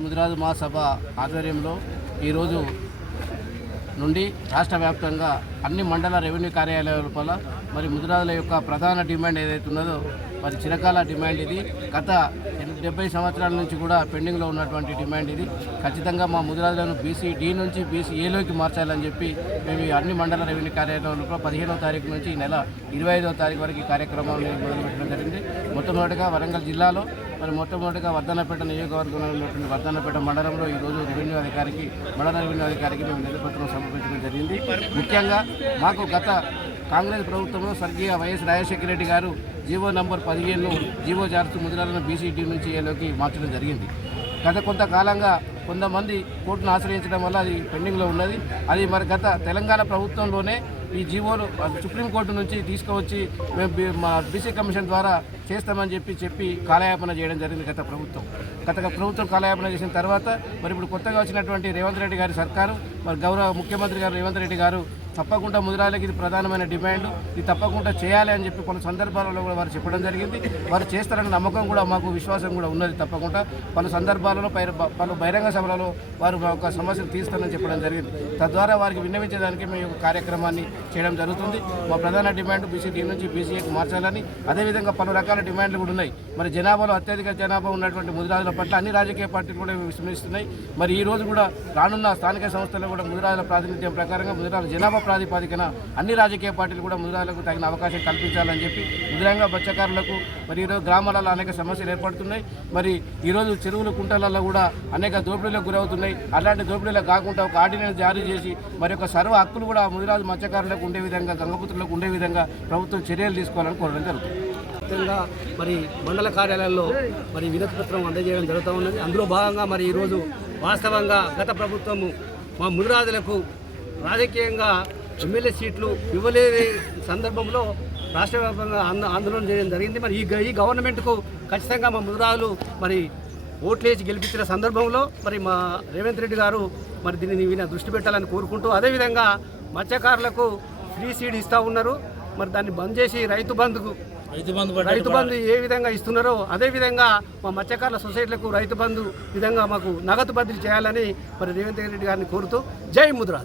ముదిరాజు మహాసభ ఆధ్వర్యంలో ఈరోజు నుండి రాష్ట్ర వ్యాప్తంగా అన్ని మండల రెవెన్యూ కార్యాలయాల లోపల మరి ముదిరాజుల యొక్క ప్రధాన డిమాండ్ ఏదైతే ఉన్నదో మరి చిరకాల డిమాండ్ ఇది. గత డెబ్బై సంవత్సరాల నుంచి కూడా పెండింగ్లో ఉన్నటువంటి డిమాండ్ ఇది. ఖచ్చితంగా మా ముదిరాజులను బీసీ డి నుంచి బీసీ ఏలోకి మార్చాలని చెప్పి మేము ఈ అన్ని మండల రెవెన్యూ కార్యాలయంలో పదిహేనవ తారీఖు నుంచి ఈ నెల ఇరవై ఐదవ తారీఖు వరకు ఈ కార్యక్రమాన్ని మొదలుపెట్టడం జరిగింది. మొట్టమొదటిగా వరంగల్ జిల్లాలో మరి మొట్టమొదటిగా వర్ధనపేట నియోజకవర్గంలో ఉన్నటువంటి వర్ధనపేట మండలంలో ఈరోజు రెవెన్యూ అధికారికి మండల రెవెన్యూ అధికారికి మేము నిలపత్రం సమర్పించడం జరిగింది. ముఖ్యంగా మాకు గత కాంగ్రెస్ ప్రభుత్వంలో స్వర్గీయ వైఎస్ రాజశేఖర రెడ్డి గారు జీవో నంబర్ పదిహేను జీవో జారుతూ ముద్రాలను బీసీటీ నుంచి ఏలోకి మార్చడం జరిగింది. గత కొంతకాలంగా కొంతమంది కోర్టును ఆశ్రయించడం వల్ల అది పెండింగ్లో ఉన్నది. అది మరి గత తెలంగాణ ప్రభుత్వంలోనే ఈ జీవోలు సుప్రీంకోర్టు నుంచి తీసుకువచ్చి మేము మా బీసీ కమిషన్ ద్వారా చేస్తామని చెప్పి చెప్పి కాలయాపన చేయడం జరిగింది గత ప్రభుత్వం. గత ప్రభుత్వం కాలయాపన చేసిన తర్వాత మరి ఇప్పుడు కొత్తగా వచ్చినటువంటి రేవంత్ రెడ్డి గారి సర్కారు మరి గౌరవ ముఖ్యమంత్రి గారు రేవంత్ రెడ్డి గారు తప్పకుండా ముదిరాలకి ఇది ప్రధానమైన డిమాండ్. ఇది తప్పకుండా చేయాలి అని చెప్పి కొన్ని సందర్భాలలో కూడా వారు చెప్పడం జరిగింది. వారు చేస్తారన్న నమ్మకం కూడా మాకు విశ్వాసం కూడా ఉన్నది తప్పకుండా. పలు సందర్భాలలో పలు బహిరంగ సభలలో వారు ఒక సమస్యను తీస్తారని చెప్పడం జరిగింది. తద్వారా వారికి విన్నవించడానికి మేము యొక్క కార్యక్రమాన్ని చేయడం జరుగుతుంది. మా ప్రధాన డిమాండ్ బీసీటీ నుంచి బీసీఏకి మార్చాలని. అదేవిధంగా పలు రకాల డిమాండ్లు కూడా ఉన్నాయి. మరి జనాభాలో అత్యధిక జనాభా ఉన్నటువంటి ముదిరాజుల పట్ల అన్ని రాజకీయ పార్టీలు కూడా విస్మరిస్తున్నాయి మరి ఈ రోజు కూడా రానున్న స్థానిక సంస్థల్లో కూడా ముదిరాజుల ప్రాతినిధ్యం ప్రకారంగా ముదిరాజుల జనాభా ప్రాతిపదికన అన్ని రాజకీయ పార్టీలు కూడా ముదిరాలకు తగిన అవకాశం కల్పించాలని చెప్పి ముదిరంగా మత్స్యకారులకు మరి ఈరోజు గ్రామాలలో అనేక సమస్యలు ఏర్పడుతున్నాయి. మరి ఈరోజు చెరువుల కుంటలలో కూడా అనేక దోపిడీలకు గురవుతున్నాయి. అలాంటి దోపిడీలకు కాకుండా ఒక ఆర్డినెన్స్ జారీ చేసి మరి ఒక సర్వ హక్కులు కూడా ముదిరాజు మత్స్యకారులకు ఉండే విధంగా గంగపుత్రులకు ఉండే విధంగా ప్రభుత్వం చర్యలు తీసుకోవాలని కోరడం జరుగుతుంది. ముఖ్యంగా మరి మండల కార్యాలయాల్లో మరి వినతి పత్రం అందజేయడం జరుగుతూ ఉన్నది. అందులో భాగంగా మరి ఈరోజు వాస్తవంగా గత ప్రభుత్వము మా ముదిరాజులకు రాజకీయంగా ఎమ్మెల్యే సీట్లు ఇవ్వలేని సందర్భంలో రాష్ట్ర వ్యాప్తంగా ఆంద- ఆందోళన చేయడం జరిగింది. మరి ఈ గవర్నమెంట్కు ఖచ్చితంగా మా ముదిరాజులు మరి ఓట్లేసి గెలిపించిన సందర్భంలో మరి మా రేవంత్ రెడ్డి గారు మరి దీనిని విన దృష్టి పెట్టాలని కోరుకుంటూ అదేవిధంగా మత్స్యకారులకు ఫ్రీ సీడ్ ఇస్తూ ఉన్నారు. మరి దాన్ని బంద్ చేసి రైతు బంధుకు రైతు బంధు ఏ విధంగా ఇస్తున్నారో అదే విధంగా మా మత్స్యకారుల సొసైటీలకు రైతు బంధు విధంగా మాకు నగదు బదిలీ చేయాలని మరి రేవంత్ రెడ్డి గారిని కోరుతూ జై ముద్ర